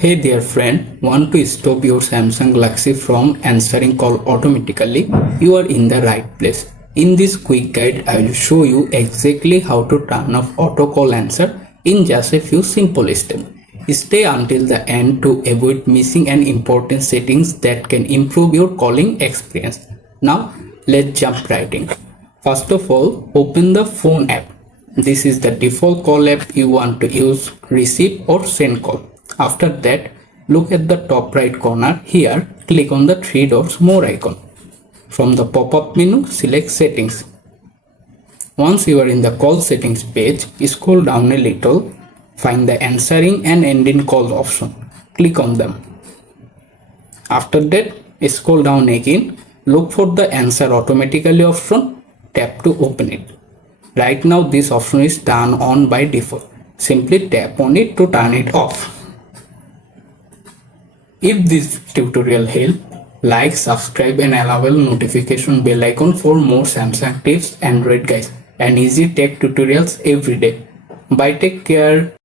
Hey there friend, want to stop your Samsung Galaxy from answering call automatically? You are in the right place. In this quick guide, I will show you exactly how to turn off auto call answer in just a few simple steps. Stay until the end to avoid missing an important settings that can improve your calling experience. Now, let's jump right in. First of all, open the phone app. This is the default call app you want to use, receive or send call. After that, look at the top right corner. Here, click on the three dots more icon. From the pop-up menu, select settings. Once you are in the call settings page, scroll down a little, find the answering and ending call option. Click on them. After that, scroll down again, look for the answer automatically option, tap to open it. Right now this option is turned on by default. Simply tap on it to turn it off. If this tutorial helped, like, subscribe and enable notification bell icon for more Samsung tips, Android guides and easy tech tutorials every day. Bye, take care.